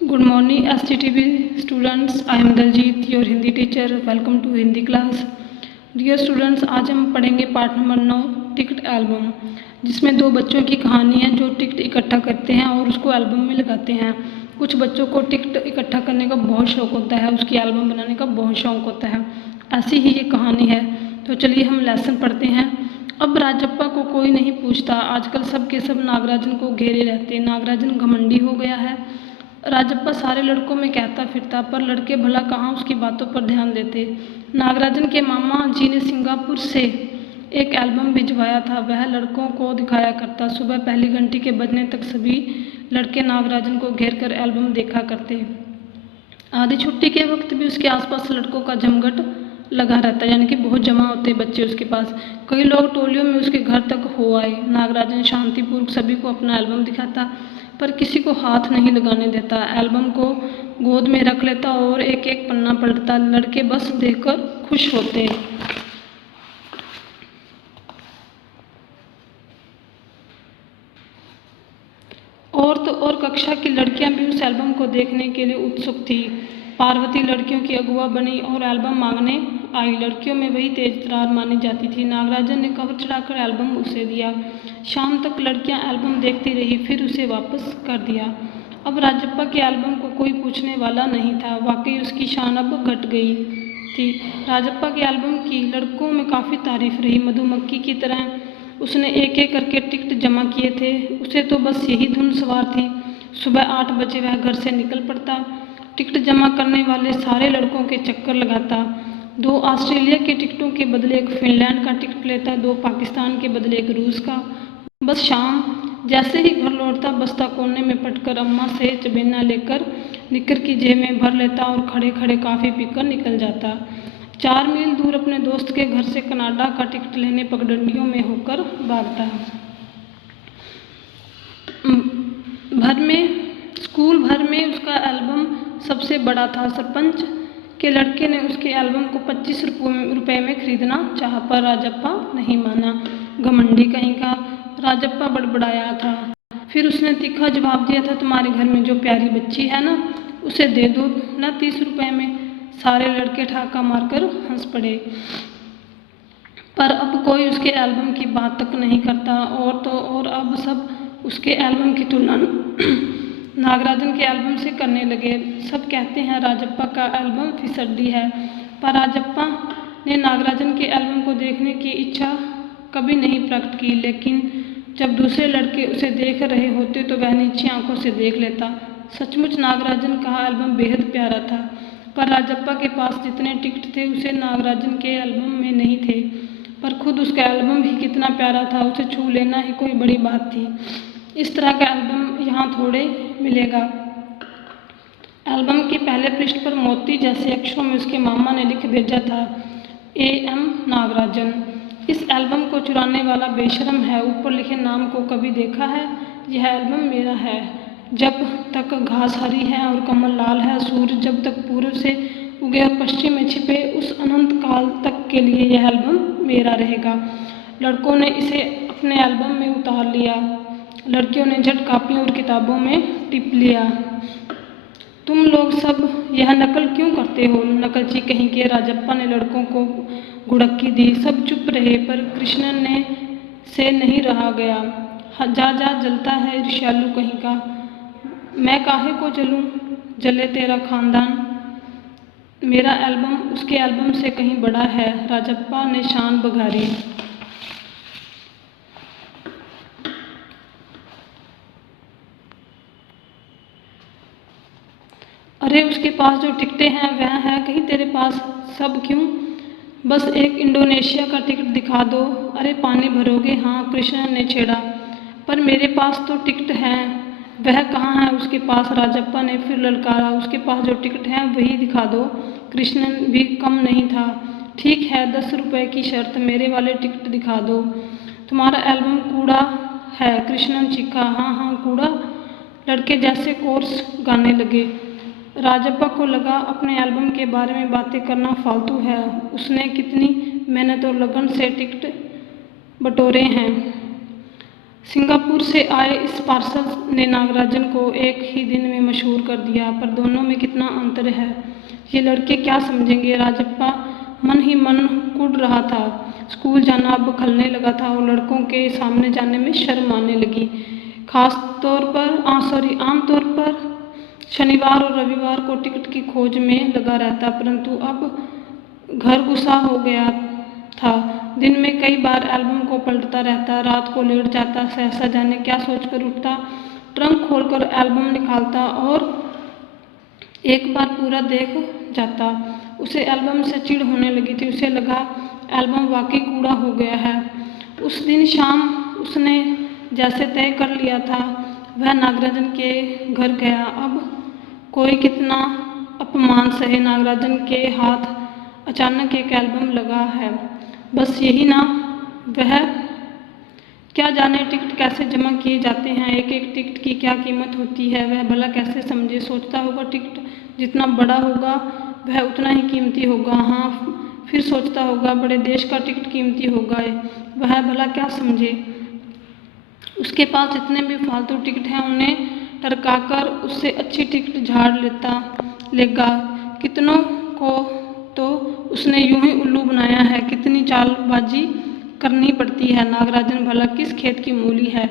Good morning STTB students. I am Daljit, your Hindi teacher. Welcome to Hindi class. Dear students, आज हम पढ़ेंगे part number 9 ticket album, जिसमें दो बच्चों की कहानी है जो टिकट इकट्ठा करते हैं और उसको एल्बम में लगाते हैं। कुछ बच्चों को टिकट इकट्ठा करने का बहुत शौक होता है, उसकी एल्बम बनाने का बहुत शौक होता है। ऐसी ही ये कहानी है। तो चलिए हम लेसन पढ़ते हैं। अब राजप्पा को कोई नहीं पूछता, आजकल सब के सब नागराजन को घेरे रहते। नागराजन घमंडी हो गया है। राजप्पा सारे लड़कों में कहता फिरता, पर लड़के भला कहाँ उसकी बातों पर ध्यान देते। नागराजन के मामा जी ने सिंगापुर से एक एल्बम भिजवाया था, वह लड़कों को दिखाया करता। सुबह पहली घंटी के बजने तक सभी लड़के नागराजन को घेर कर एल्बम देखा करते। आधी छुट्टी के वक्त भी उसके आसपास लड़कों का जमघट लगा रहता, यानी कि बहुत जमा होते बच्चे उसके पास। कई लोग टोलियों में उसके घर तक हो आए। नागराजन शांतिपूर्वक सभी को अपना एल्बम दिखाता, पर किसी को हाथ नहीं लगाने देता। एल्बम को गोद में रख लेता और एक एक पन्ना पलटता। लड़के बस देखकर खुश होते। और तो और कक्षा की लड़कियां भी उस एल्बम को देखने के लिए उत्सुक थी। पार्वती लड़कियों की अगुआ बनी और एल्बम मांगने आई। लड़कियों में वही तेज तरार मानी जाती थी। नागराजन ने कवर चढ़ाकर एल्बम उसे दिया। शाम तक लड़कियां एल्बम देखती रही, फिर उसे वापस कर दिया। अब राजप्पा के एल्बम को कोई पूछने वाला नहीं था। वाकई उसकी शान अब घट गई थी। राजप्पा के एल्बम की लड़कों में काफ़ी तारीफ रही। मधुमक्खी की तरह उसने एक एक करके टिकट जमा किए थे। उसे तो बस यही धुन सवार थी। सुबह 8 बजे वह घर से निकल पड़ता। टिकट जमा करने वाले सारे लड़कों के चक्कर लगाता। 2 ऑस्ट्रेलिया के टिकटों के बदले एक फिनलैंड का टिकट लेता, 2 पाकिस्तान के बदले एक रूस का। बस शाम जैसे ही घर लौटता, बस्ता कोने में पटकर अम्मा से चबेना लेकर निक्कर की जेब में भर लेता और खड़े खड़े कॉफ़ी पीकर निकल जाता। 4 मील दूर अपने दोस्त के घर से कनाडा का टिकट लेने पगडंडियों में होकर भागता। स्कूल भर में उसका एल्बम सबसे बड़ा था। सरपंच के लड़के ने उसके एल्बम को 25 रुपये में खरीदना चाहा, पर राजप्पा नहीं माना। घमंडी कहीं का। राजप्पा बड़बड़ाया था। फिर उसने तीखा जवाब दिया था, तुम्हारे घर में जो प्यारी बच्ची है ना, उसे दे दो ना 30 रुपये में। सारे लड़के ठाका मारकर हंस पड़े। पर अब कोई उसके एल्बम की बात तक नहीं करता। और तो और अब सब उसके एल्बम की तुलना नागराजन के एल्बम से करने लगे। सब कहते हैं राजप्पा का एल्बम फिसड्डी है, पर राजप्पा ने नागराजन के एल्बम को देखने की इच्छा कभी नहीं प्रकट की। लेकिन जब दूसरे लड़के उसे देख रहे होते तो वह नीची आंखों से देख लेता। सचमुच नागराजन का एल्बम बेहद प्यारा था, पर राजप्पा के पास जितने टिकट थे उसे नागराजन के एल्बम में नहीं थे। पर खुद उसका एल्बम ही कितना प्यारा था, उसे छू लेना ही कोई बड़ी बात थी। इस तरह का एल्बम यहाँ थोड़े मिलेगा। एल्बम के पहले पृष्ठ पर मोती जैसे अक्षरों में उसके मामा ने लिख भेजा था, A.M. नागराजन। इस एल्बम को चुराने वाला बेशर्म है। ऊपर लिखे नाम को कभी देखा है? यह एल्बम मेरा है। जब तक घास हरी है और कमल लाल है, सूरज जब तक पूर्व से उगे और पश्चिम में छिपे, उस अनंत काल तक के लिए यह एल्बम मेरा रहेगा। लड़कों ने इसे अपने एल्बम में उतार लिया। लड़कियों ने झट कापियों और किताबों में टिप लिया। तुम लोग सब यह नकल क्यों करते हो? नकलची कहीं के। राजप्पा ने लड़कों को घुड़क्की दी। सब चुप रहे, पर कृष्णन ने से नहीं रहा गया। जा जा जलता है ईर्ष्यालु कहीं का। मैं काहे को जलूं? जले तेरा खानदान। मेरा एल्बम उसके एल्बम से कहीं बड़ा है। राजप्पा ने शान बघारी। अरे उसके पास जो टिकटें हैं वह हैं, कहीं तेरे पास सब क्यों? बस एक इंडोनेशिया का टिकट दिखा दो। अरे पानी भरोगे? हाँ, कृष्णन ने छेड़ा। पर मेरे पास तो टिकट हैं। वह कहाँ है उसके पास? राजप्पा ने फिर ललकारा। उसके पास जो टिकट हैं वही दिखा दो। कृष्णन भी कम नहीं था। ठीक है, 10 रुपये की शर्त, मेरे वाले टिकट दिखा दो। तुम्हारा एल्बम कूड़ा है, कृष्णन चीखा। हाँ हाँ कूड़ा। लड़के जैसे कोर्स गाने लगे। राजप्पा को लगा अपने एल्बम के बारे में बातें करना फालतू है। उसने कितनी मेहनत और लगन से टिकट बटोरे हैं। सिंगापुर से आए इस पार्सल ने नागराजन को एक ही दिन में मशहूर कर कर दिया, पर दोनों में कितना अंतर है, ये लड़के क्या समझेंगे। राजप्पा मन ही मन कुढ़ रहा था। स्कूल जाना अब खलने लगा था और लड़कों के सामने जाने में शर्म आने लगी। आमतौर पर शनिवार और रविवार को टिकट की खोज में लगा रहता, परंतु अब घर गुस्सा हो गया था। दिन में कई बार एल्बम को पलटता रहता, रात को लेट जाता, सहसा जाने क्या सोचकर उठता, ट्रंक खोलकर एल्बम निकालता और एक बार पूरा देख जाता। उसे एल्बम से चिढ़ होने लगी थी। उसे लगा एल्बम वाकई कूड़ा हो गया है। उस दिन शाम उसने जैसे तय कर लिया था, वह नागराजन के घर गया। अब कोई कितना अपमान सहे, नागराजन के हाथ अचानक एक एल्बम लगा है, बस यही ना। वह क्या जाने टिकट कैसे जमा किए जाते हैं, एक एक टिकट की क्या कीमत होती है, वह भला कैसे समझे। सोचता होगा टिकट जितना बड़ा होगा वह उतना ही कीमती होगा। हाँ, फिर सोचता होगा बड़े देश का टिकट कीमती होगा, वह भला क्या समझे। उसके पास जितने भी फालतू टिकट हैं उन्हें टरकाकर उससे अच्छी टिकट झाड़ लेगा। कितनों को तो उसने यूं ही उल्लू बनाया है, कितनी चालबाजी करनी पड़ती है। नागराजन भला किस खेत की मूली है।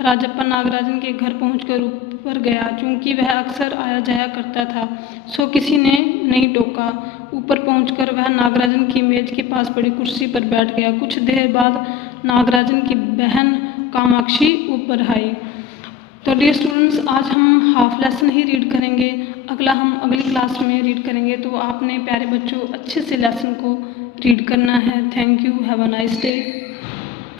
राजप्पा नागराजन के घर पहुंचकर ऊपर गया। चूंकि वह अक्सर आया जाया करता था, सो किसी ने नहीं टोका। ऊपर पहुंचकर वह नागराजन की मेज के पास पड़ी कुर्सी पर बैठ गया। कुछ देर बाद नागराजन की बहन कामाक्षी ऊपर आई। तो डियर स्टूडेंट्स, आज हम हाफ लेसन ही रीड करेंगे, अगला हम अगली क्लास में रीड करेंगे। तो आपने प्यारे बच्चों अच्छे से लेसन को रीड करना है। Thank you, have a nice day.